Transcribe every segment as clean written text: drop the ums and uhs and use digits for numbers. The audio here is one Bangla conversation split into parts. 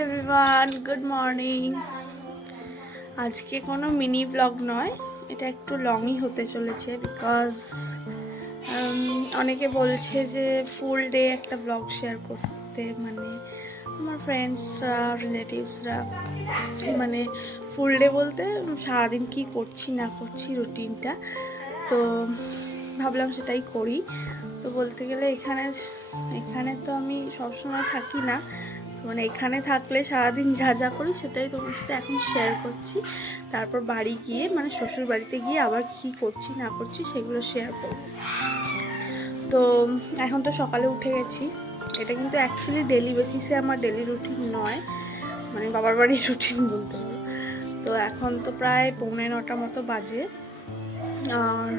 Everyone, good morning. আজকে কোনো মিনি ব্লগ নয়, এটা একটু লংই হতে চলেছে বিকজ অনেকে বলছে যে ফুল ডে একটা ব্লগ শেয়ার করতে, মানে আমার ফ্রেন্ডসরা রিলেটিভসরা, মানে ফুল ডে বলতে সারাদিন কি করছি না করছি রুটিনটা। তো ভাবলাম সেটাই করি। তো বলতে গেলে এখানে তো আমি সবসময় থাকি না, মানে এখানে থাকলে সারাদিন যা যা করি সেটাই তোমার সাথে এখন শেয়ার করছি। তারপর বাড়ি গিয়ে, মানে শ্বশুর বাড়িতে গিয়ে আবার কী করছি না করছি সেগুলো শেয়ার করব। তো এখন তো সকালে উঠে গেছি। এটা কিন্তু অ্যাকচুয়ালি ডেলি বেসিসে আমার ডেলি রুটিন নয়, মানে বাবার বাড়ির রুটিন বলতে পারো। তো এখন তো প্রায় 8:45 মতো বাজে। আর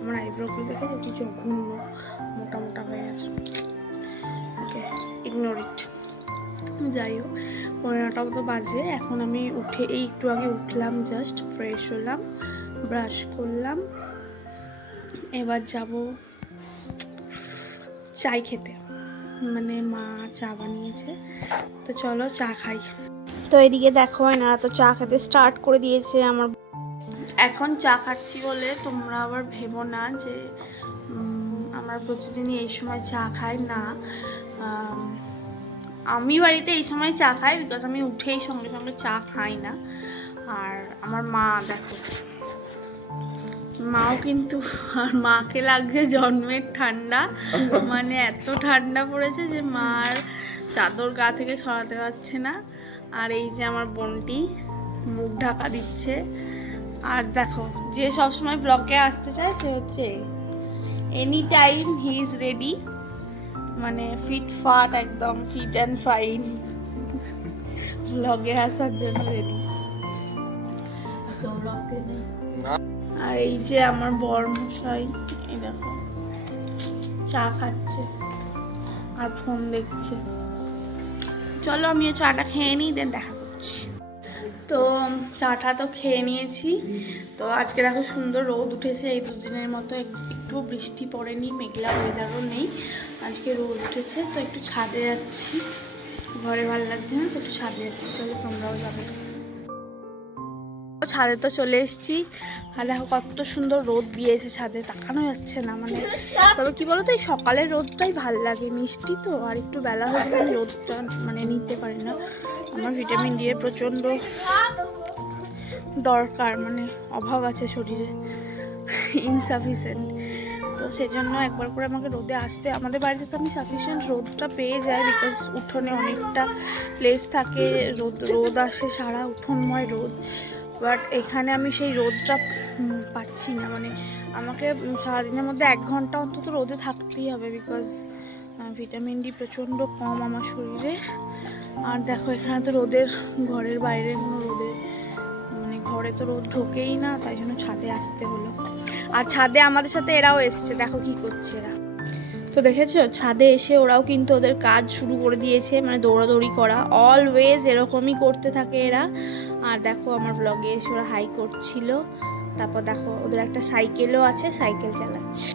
আমার আইব্রোগুলো দেখে কি জঘন্য মোটা মোটা হয়ে আছে। ওকে, ইগনোর ইট। যাই হোক, 15টা মতো বাজে। এখন আমি উঠে এই একটু আগে উঠলাম, জাস্ট ফ্রেশ হলাম, ব্রাশ করলাম। এবার যাব চাই খেতে, মানে মা চা বানিয়েছে, তো চলো চা খাই। তো এদিকে দেখো এনারা তো চা খেতে স্টার্ট করে দিয়েছে। আমার এখন চা খাচ্ছি বলে তোমরা আবার ভেবো না যে আমরা প্রতিদিনই এই সময় চা খাই না। আমি বাড়িতে এই সময় চা খাই বিকজ আমি উঠেই সঙ্গে সঙ্গে চা খাই না। আর আমার মা দেখো, মাও কিন্তু, আর মাকে লাগছে জন্মের ঠান্ডা, মানে এত ঠান্ডা পড়েছে যে মার চাদর গা থেকে সরাতে পারছে না। আর এই যে আমার বোনটি মুখ ঢাকা দিচ্ছে। আর দেখো, যে সবসময় ব্লগে আসতে চায় সে হচ্ছে any time he is ready, মানে ফিট ফাট, একদম ফিট অ্যান্ড ফাইন, ব্লগে আসার জন্য রেডি। আর এই যে আমার বরমশাই, এই দেখো চা খাচ্ছে আর ফোন দেখছে। চলো আমিও চাটা খেয়ে নিই, দেন দেখা করছি। তো চাটা তো খেয়ে নিয়েছি। তো আজকে দেখো সুন্দর রোদ উঠেছে, এই দুদিনের মতো একটু বৃষ্টি পড়েনি, মেঘলা ওয়েদারও নেই, আজকে রোদ উঠেছে। তো একটু ছাদে যাচ্ছি, ঘরে ভালো লাগছে না, তো একটু ছাদে যাচ্ছি। চলো তোমরাও যাবে। ছাদে তো চলে এসেছি, আর দেখো কত সুন্দর রোদ দিয়েছে, ছাদে তাকানো যাচ্ছে না। মানে তবে কি বলতো, এই সকালের রোদটাই ভাল লাগে, মিষ্টি তো, আর একটু বেলা হয়ে গেলে আমি রোদটা মানে নিতে পারি না। আমার ভিটামিন ডি এর প্রচণ্ড দরকার, মানে অভাব আছে শরীরে, ইনসাফিসিয়েন্ট। তো সেই জন্য একবার করে আমাকে রোদে আসতে, আমাদের বাড়িতে তো আমি সাফিসিয়েন্ট রোদটা পেয়ে যাই বিকজ উঠোনে অনেকটা প্লেস থাকে, রোদ আসে, সারা উঠোনময় রোদ। বাট এখানে আমি সেই রোদটা পাচ্ছি না, মানে আমাকে সারাদিনের মধ্যে 1 ঘন্টা অন্তত রোদে থাকতেই হবে বিকজ ভিটামিন ডি প্রচণ্ড কম আমার শরীরে। আর দেখো এখানে তো রোদের, ঘরের বাইরে কোনো রোদের, মানে ঘরে তো রোদ ঢোকেই না, তাই জন্য ছাদে আসতে হলো। আর ছাদে আমাদের সাথে এরাও এসছে, দেখো কি করছে এরা। তো দেখেছো ছাদে এসে ওরাও কিন্তু ওদের কাজ শুরু করে দিয়েছে, মানে দৌড়াদৌড়ি করা, অলওয়েজ এরকমই করতে থাকে এরা। আর দেখো আমার ব্লগে এসে ওরা হাই করছিল। তারপর দেখো ওদের একটা সাইকেলও আছে, সাইকেল চালাচ্ছে।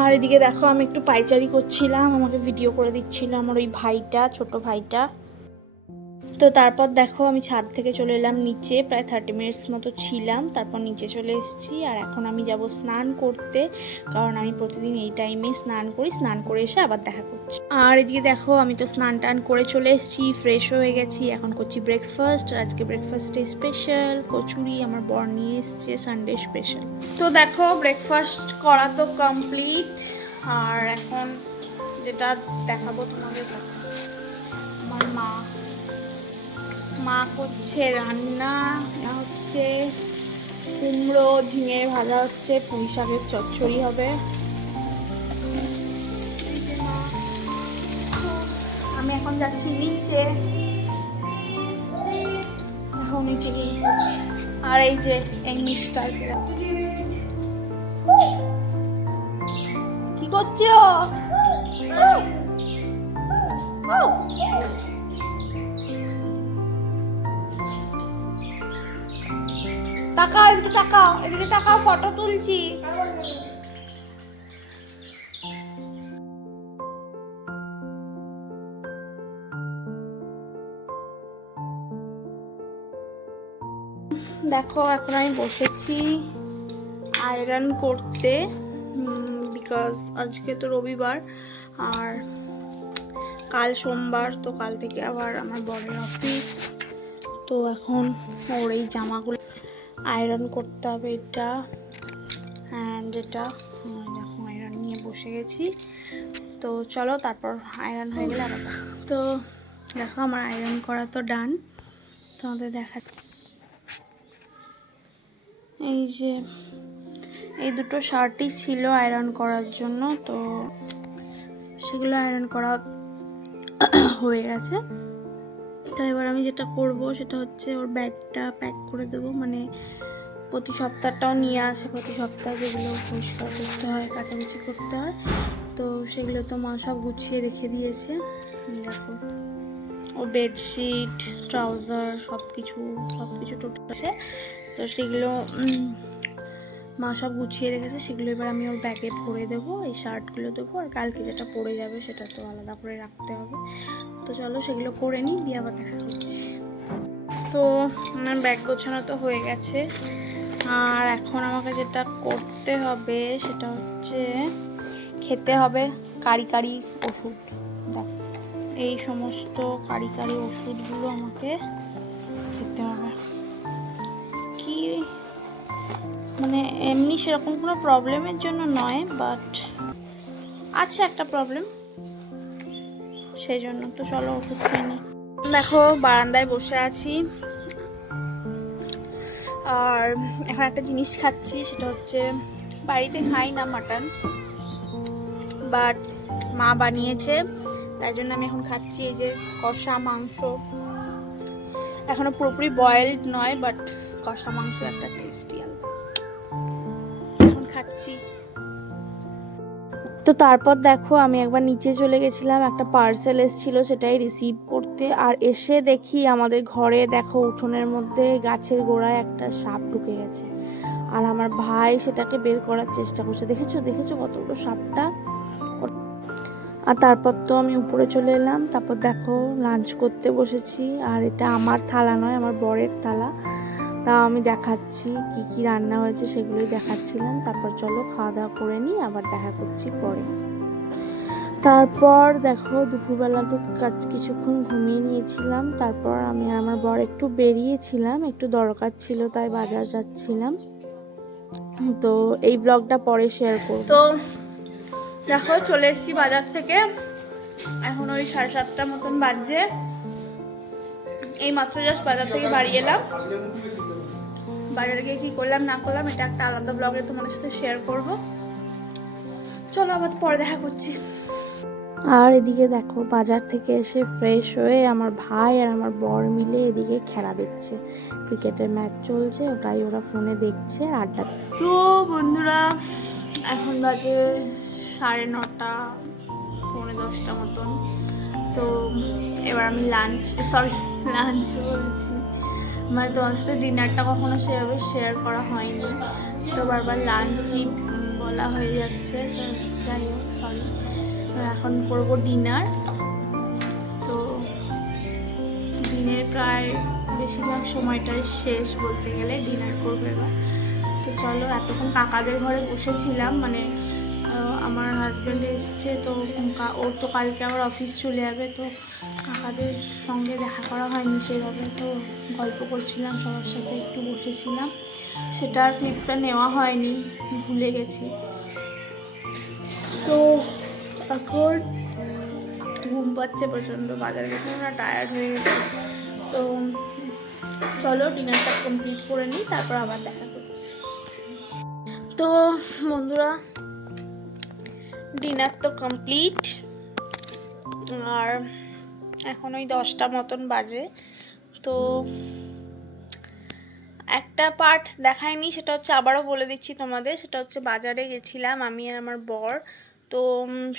আর এদিকে দেখো আমি একটু পাইচারি করছিলাম, আমাকে ভিডিও করে দিচ্ছিল আমার ওই ভাইটা, ছোট ভাইটা। তো তারপর দেখো আমি ছাদ থেকে চলে এলাম নিচে, প্রায় 30 মিনিটস মতো ছিলাম, তারপর নিচে চলে এসেছি। আর এখন আমি যাব স্নান করতে, কারণ আমি প্রতিদিন এই টাইমে স্নান করি, স্নান করে এসে আবার দেখা করছি। আর এদিকে দেখো আমি তো স্নান টান করে চলে এসেছি, ফ্রেশ হয়ে গেছি, এখন করছি ব্রেকফাস্ট। আর আজকে ব্রেকফাস্টে স্পেশাল কচুরি আমার বর নিয়ে এসছে, সানডে স্পেশাল। তো দেখো ব্রেকফাস্ট করা তো কমপ্লিট, আর এখন যেটা দেখাবো তোমাদের, আমার মা করছে রান্না, হচ্ছে কুমড়ো ঝিঙে ভাজা হচ্ছে, পুঁই শাকের চচ্চড়ি হবে। আমি এখন যাচ্ছি নিচে, এখন নিচে গিয়ে, আর এই যে এই মিক্সটার কি করছো? তাকাও, এদিকে তাকাও, এদিকে তাকাও, ফটো তুলছি। দেখো এখন আমি বসেছি আয়রন করতে, বিকজ আজকে তো রবিবার আর কাল সোমবার, তো কাল থেকে আবার আমার বরের অফিস। তো এখন ওর এই জামাগুলো আয়রন করতে হবে, এটা অ্যান্ড এটা। দেখো আয়রন নিয়ে বসে গেছি, তো চলো তারপর আয়রন হয়ে গেলে আবার। তো দেখো আমার আয়রন করা তো ডান, তোমাদের দেখা। এই যে এই দুটো শার্টই ছিল আয়রন করার জন্য, তো সেগুলো আয়রন করা হয়ে গেছে। তো এবার আমি যেটা করব সেটা হচ্ছে ওর ব্যাগটা প্যাক করে দেবো, মানে প্রতি সপ্তাহটাও নিয়ে আসে, প্রতি সপ্তাহে যেগুলো পরিষ্কার করতে হয়, কাচাকুচি করতে হয়, তো সেগুলো তো মা সব গুছিয়ে রেখে দিয়েছে। দেখো ও বেডশিট, ট্রাউজার সব কিছু টোটাল আছে, তো সেগুলো মা সব গুছিয়ে রেখেছে। সেগুলো এবার আমি ওর ব্যাগে ভরে দেবো, এই শার্টগুলো দেবো, আর কালকে যেটা পরে যাবে সেটা তো আলাদা করে রাখতে হবে। তো চলো সেগুলো করে নিই, দিয়ে আবার দেখা করছি। তো আমার ব্যাগ গোছানো তো হয়ে গেছে, আর এখন আমাকে যেটা করতে হবে সেটা হচ্ছে খেতে হবে কারি ওষুধ। দেখ এই সমস্ত কারি ওষুধগুলো আমাকে খেতে হবে। কি মানে এমনি সেরকম কোনো প্রবলেমের জন্য নয়, বাট আছে একটা প্রবলেম, সেই জন্য। তো চলো ওষুধ খেয়ে নিই। দেখো বারান্দায় বসে আছি, আর এখন একটা জিনিস খাচ্ছি, সেটা হচ্ছে বাড়িতে খাই না মাটন, বাট মা বানিয়েছে, তাই জন্য আমি এখন খাচ্ছি। এই যে কষা মাংস, এখনো পুরোপুরি বয়েলড নয়, বাট কষা মাংস একটা টেস্টি আলাদা, এখন খাচ্ছি। তো তারপর দেখো আমি একবার নিচে চলে গেছিলাম, একটা পার্সেল এসেছিল সেটাই রিসিভ করতে, আর এসে দেখি আমাদের ঘরে দেখো উঠোনের মধ্যে গাছের গোড়ায় একটা সাপ ঢুকে গেছে, আর আমার ভাই সেটাকে বের করার চেষ্টা করছে। দেখেছো কত বড় সাপটা। আর তারপর তো আমি উপরে চলে এলাম, তারপর দেখো লাঞ্চ করতে বসেছি, আর এটা আমার থালা নয়, আমার বরের থালা। তা আমি দেখাচ্ছি কি কি রান্না হয়েছে, সেগুলোই দেখাচ্ছিলাম। তারপর চলো খাওয়া দাওয়া করে নিই, আবার দেখা করছি পরে। তারপর দেখো দুপুরবেলা তো কিছুক্ষণ ঘুমিয়ে নিয়েছিলাম, তারপর আমি আর আমার বর একটু বেরিয়েছিলাম, একটু দরকার ছিল তাই বাজার যাচ্ছিলাম। তো এই ব্লগটা পরে শেয়ার করব। তো দেখো চলে এসেছি বাজার থেকে, এখন ওই 7:30 মতন বাজছে। এই মাত্র জাস্ট বাজার থেকে বাড়ি এলাম। বাজারে গিয়ে কি করলাম না করলাম এটা একটা আলাদা ব্লগে তোমাদের সাথে শেয়ার করব। চলো আবার পরে দেখা করছি। আর এদিকে দেখো বাজার থেকে এসে ফ্রেশ হয়ে আমার ভাই আর আমার বর মিলে এদিকে খেলা দেখছে, ক্রিকেটের ম্যাচ চলছে, ওটাই ওরা ফোনে দেখছে আড্ডা। তো বন্ধুরা এখন বাজে 9:30 পৌনে 10টা মতন। তো এবার আমি লাঞ্চ বলছি, মানে তোমার সাথে ডিনারটা কখনো সেভাবে শেয়ার করা হয়নি, তো বারবার লাঞ্চই বলা হয়ে যাচ্ছে, তো যাই হোক সরি। এখন করব ডিনার। তো দিনের প্রায় বেশিরভাগ সময়টাই শেষ বলতে গেলে, ডিনার করবো এবার। তো চলো এতক্ষণ কাকাদের ঘরে বসেছিলাম, মানে আমার হাজব্যান্ড এসছে, তো ওর তো কালকে আবার অফিস চলে যাবে, তো কাকাদের সঙ্গে দেখা করা হয়নি সেভাবে, তো গল্প করছিলাম সবার সাথে, একটু বসেছিলাম, সেটার ক্লিপটা নেওয়া হয়নি, ভুলে গেছি। তো এখন ঘুম পাচ্ছে প্রচণ্ড, বাজার গেছে না, টায়ার্ড হয়ে গেছে। তো চলো ডিনারটা কমপ্লিট করে নিই, তারপর আবার দেখা করছি। তো বন্ধুরা ডিনার তো কমপ্লিট, আর এখন ওই 10টা মতন বাজে। তো একটা পার্ট দেখায়নি, সেটা হচ্ছে আবারও বলে দিচ্ছি তোমাদের, সেটা হচ্ছে বাজারে গেছিলাম আমি আর আমার বর, তো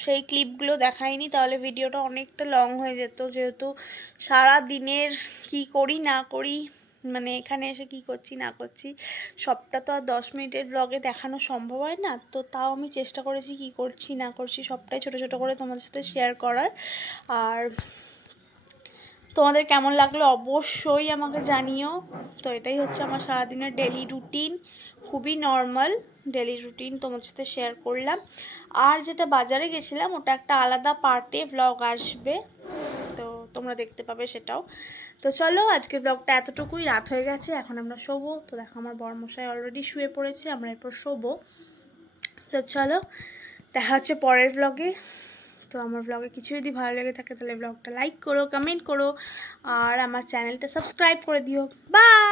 সেই ক্লিপগুলো দেখাইনি, তাহলে ভিডিওটা অনেকটা লং হয়ে যেত, যেহেতু সারা দিনের কি করি না করি, মানে এখানে এসে কি করছি না করছি সবটা তো আর 10 মিনিটের ব্লগে দেখানো সম্ভব হয় না। তো তাও আমি চেষ্টা করেছি কি করছি না করছি সবটাই ছোট ছোট করে তোমাদের সাথে শেয়ার করার। আর তোমাদের কেমন লাগলো অবশ্যই আমাকে জানিও। তো এটাই হচ্ছে আমার সারাদিনের ডেলি রুটিন, খুবই নর্মাল ডেলি রুটিন তোমার সাথে শেয়ার করলাম। আর যেটা বাজারে গেছিলাম ওটা একটা আলাদা পার্টে ভ্লগ আসবে, তো তোমরা দেখতে পাবে সেটাও। তো চলো আজকের ব্লগটা এতটুকুই, রাত হয়ে গেছে, এখন আমরা শোবো। তো দেখো আমার বরমশাই অলরেডি শুয়ে পড়েছে, আমরা এরপর শোবো। তো চলো দেখা হচ্ছে পরের ব্লগে। তো আমার ব্লগে কিছু যদি ভালো লেগে থাকে তাহলে ব্লগটা লাইক করো, কমেন্ট করো, আর আমার চ্যানেলটা সাবস্ক্রাইব করে দিও। বাই।